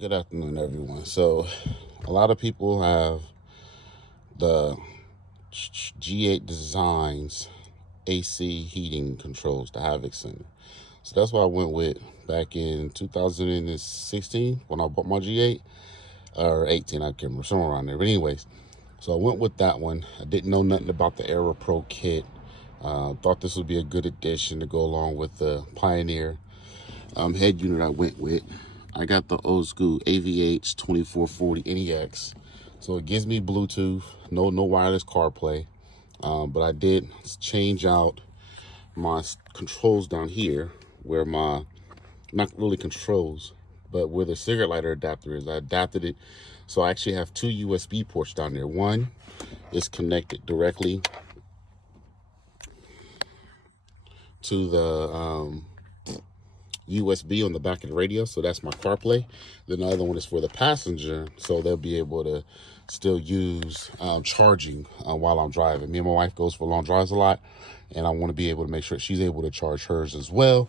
Good afternoon, everyone. So, a lot of people have the G8 Designs AC heating controls, the HVAC Center. So that's what I went with back in 2016 when I bought my G8, or 18, I can't remember, somewhere around there. But anyways, so I went with that one. I didn't know nothing about the Aerpro kit. Thought this would be a good addition to go along with the Pioneer head unit I went with. I got the old school AVH 2440 NEX. So it gives me Bluetooth, no wireless CarPlay. But I did change out my controls down here where my, not really controls, but where the cigarette lighter adapter is. I adapted it. So I actually have two USB ports down there. One is connected directly to the USB on the back of the radio, so that's my CarPlay. Then the other one is for the passenger, so they'll be able to still use charging while I'm driving. Me and my wife goes for long drives a lot, and I want to be able to make sure she's able to charge hers as well.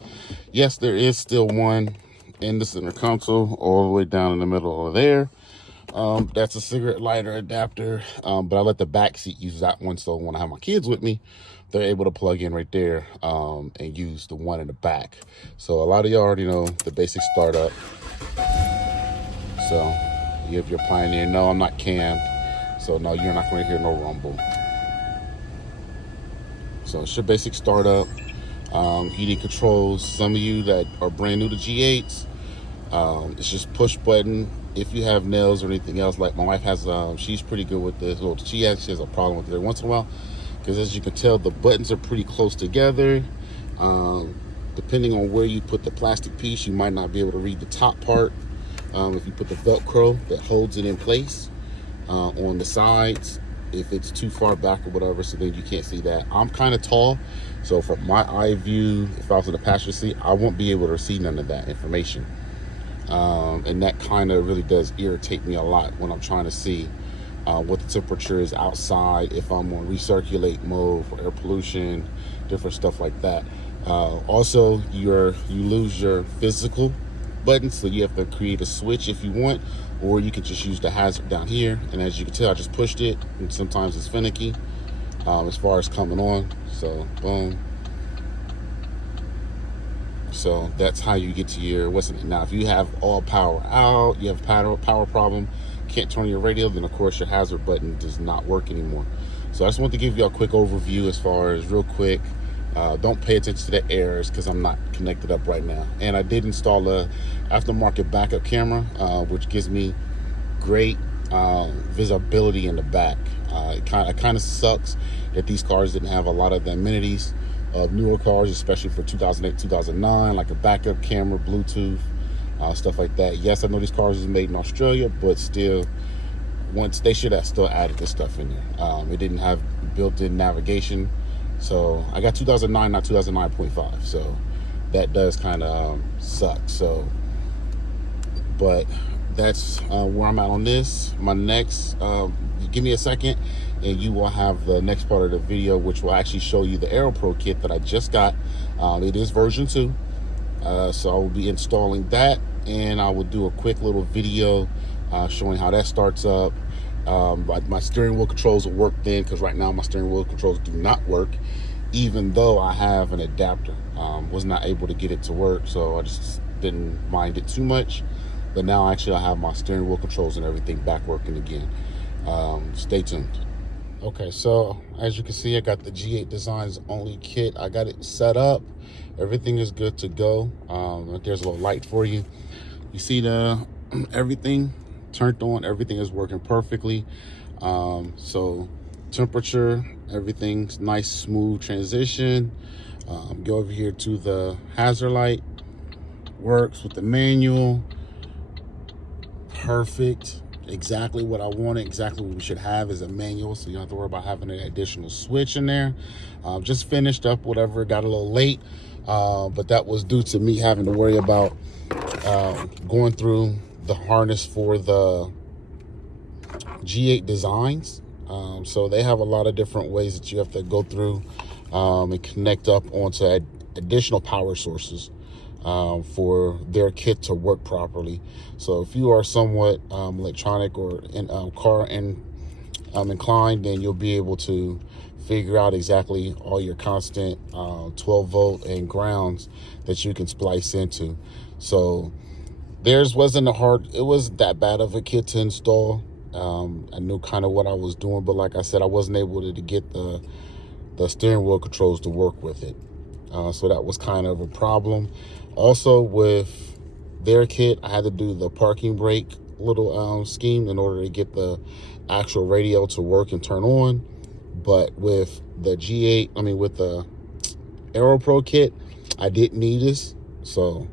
Yes, there is still one in the center console all the way down in the middle of there. That's a cigarette lighter adapter, but I let the back seat use that one, so when I have my kids with me, they're able to plug in right there and use the one in the back. So a lot of you already know the basic startup. So you have your Pioneer. No, I'm not cammed, so no, you're not going to hear no rumble. So it's your basic startup. Heating controls. Some of you that are brand new to G8s, it's just push button. If you have nails or anything else, like my wife has, she's pretty good with this. Well, she has a problem with it every once in a while, because as you can tell, the buttons are pretty close together. Depending on where you put the plastic piece, you might not be able to read the top part. If you put the Velcro that holds it in place on the sides, if it's too far back or whatever, so then you can't see that. I'm kind of tall, so from my eye view, if I was in the passenger seat, I won't be able to see none of that information. And that kind of really does irritate me a lot when I'm trying to see what the temperature is outside, if I'm on recirculate mode for air pollution, different stuff like that. Also, you lose your physical buttons, so you have to create a switch if you want, or you can just use the hazard down here. And as you can tell, I just pushed it, and sometimes it's finicky as far as coming on. So boom. So that's how you get to your, now if you have all power out, you have power problem, can't turn your radio, then of course your hazard button does not work anymore. So I just want to give you a quick overview as far as real quick. Don't pay attention to the errors because I'm not connected up right now. And I did install a aftermarket backup camera, which gives me great visibility in the back. It kind of sucks that these cars didn't have a lot of the amenities of newer cars, especially for 2008, 2009, like a backup camera, Bluetooth, stuff like that. Yes, I know these cars are made in Australia, but still, once they should have still added this stuff in there. It didn't have built-in navigation. So I got 2009, not 2009.5. So that does kind of suck. So, but that's where I'm at on this. My next, give me a second, and you will have the next part of the video, which will actually show you the Aerpro kit that I just got. It is version 2. So I will be installing that, and I will do a quick little video showing how that starts up. My steering wheel controls will work then, because right now my steering wheel controls do not work, even though I have an adapter. Was not able to get it to work, so I just didn't mind it too much. But now actually I have my steering wheel controls and everything back working again. Stay tuned. Okay, so as you can see, I got the G8 Designs only kit. I got it set up. Everything is good to go. There's a little light for you. You see the everything turned on. Everything is working perfectly. So temperature, everything's nice, smooth transition. Go over here to the hazard light. Works with the manual. Perfect. Exactly what I wanted, exactly what we should have is a manual, so you don't have to worry about having an additional switch in there. Just finished up whatever, got a little late, but that was due to me having to worry about going through the harness for the G8 Designs. So they have a lot of different ways that you have to go through and connect up onto additional power sources. for their kit to work properly. So if you are somewhat electronic or car inclined, then you'll be able to figure out exactly all your constant 12 volt and grounds that you can splice into. So theirs wasn't it wasn't that bad of a kit to install. I knew kind of what I was doing, but like I said, I wasn't able to get the steering wheel controls to work with it. So that was kind of a problem. Also with their kit, I had to do the parking brake little scheme in order to get the actual radio to work and turn on. But with the G8, with the Aerpro kit, I didn't need this, so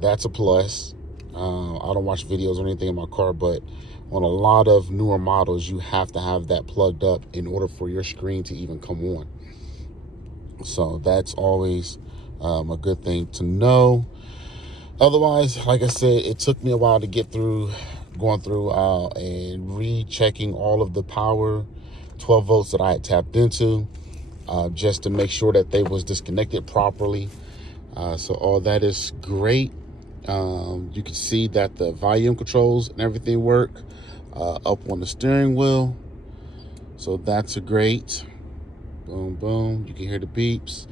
that's a plus. I don't watch videos or anything in my car, but on a lot of newer models, you have to have that plugged up in order for your screen to even come on. So that's always a good thing to know. Otherwise, like I said, it took me a while to get through, going through and rechecking all of the power 12 volts that I had tapped into, just to make sure that they was disconnected properly. So all that is great. You can see that the volume controls and everything work up on the steering wheel. So that's a great. Boom, boom. You can hear the beeps.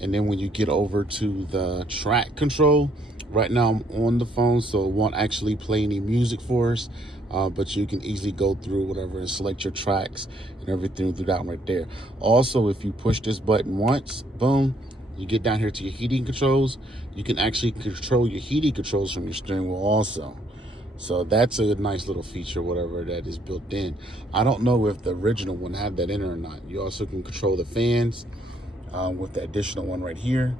And then when you get over to the track control, right now I'm on the phone, so it won't actually play any music for us. But you can easily go through whatever and select your tracks and everything through that one right there. Also, if you push this button once, boom, you get down here to your heating controls. You can actually control your heating controls from your steering wheel also. So that's a nice little feature, whatever that is built in. I don't know if the original one had that in or not. You also can control the fans with the additional one right here.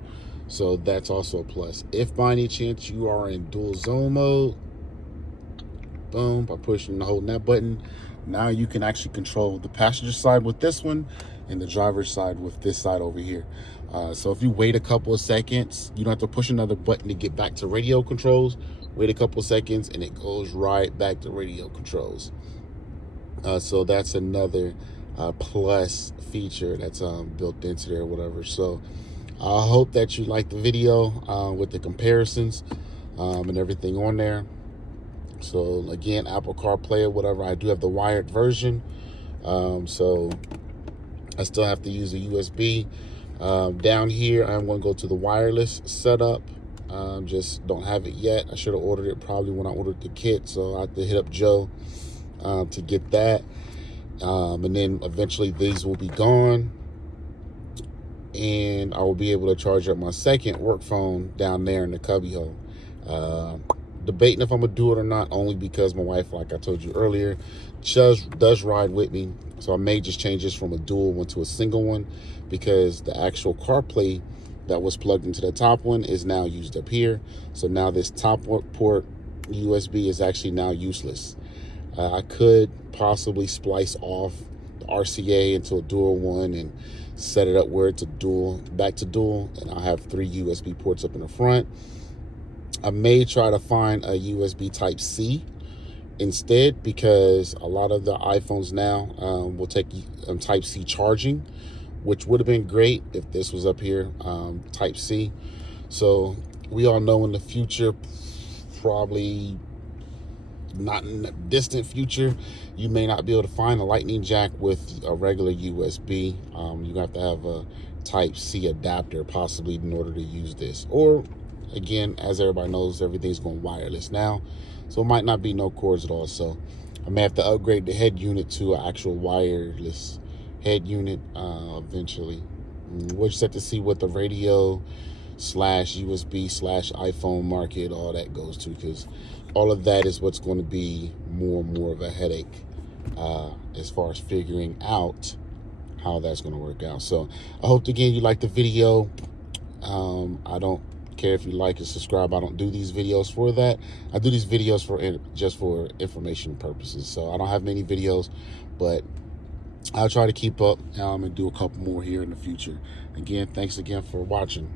So that's also a plus. If by any chance you are in dual zone mode, boom, by pushing and holding that button, now you can actually control the passenger side with this one and the driver's side with this side over here. So if you wait a couple of seconds, you don't have to push another button to get back to radio controls. Wait a couple of seconds and it goes right back to radio controls. So that's another plus feature that's built into there or whatever. So I hope that you like the video with the comparisons and everything on there. So again, Apple CarPlay or whatever, I do have the wired version. So I still have to use a USB. Down here, I'm going to go to the wireless setup. Just don't have it yet. I should have ordered it probably when I ordered the kit. So I have to hit up Joe to get that. And then eventually these will be gone. And I will be able to charge up my second work phone down there in the cubby hole. Debating if I'm gonna do it or not, only because my wife, like I told you earlier, does ride with me. So I may just change this from a dual one to a single one, because the actual CarPlay that was plugged into the top one is now used up here. So now this top port USB is actually now useless. I could possibly splice off the RCA into a dual one and set it up where it's a dual, back to dual, and I'll have 3 USB ports up in the front. I may try to find a USB type C instead, because a lot of the iPhones now will take type C charging, which would have been great if this was up here, type C. So we all know in the future, probably not in the distant future, you may not be able to find a lightning jack with a regular USB. You have to have a type C adapter possibly in order to use this. Or again, as everybody knows, everything's going wireless now, so it might not be no cords at all. So I may have to upgrade the head unit to an actual wireless head unit eventually. We'll just have to see what the radio / USB / iPhone market, all that goes to, because all of that is what's going to be more and more of a headache as far as figuring out how that's going to work out. So I hope again you like the video. I don't care if you like and subscribe. I don't do these videos for that. I do these videos for just for information purposes. So I don't have many videos, but I'll try to keep up and do a couple more here in the future. Again, thanks again for watching.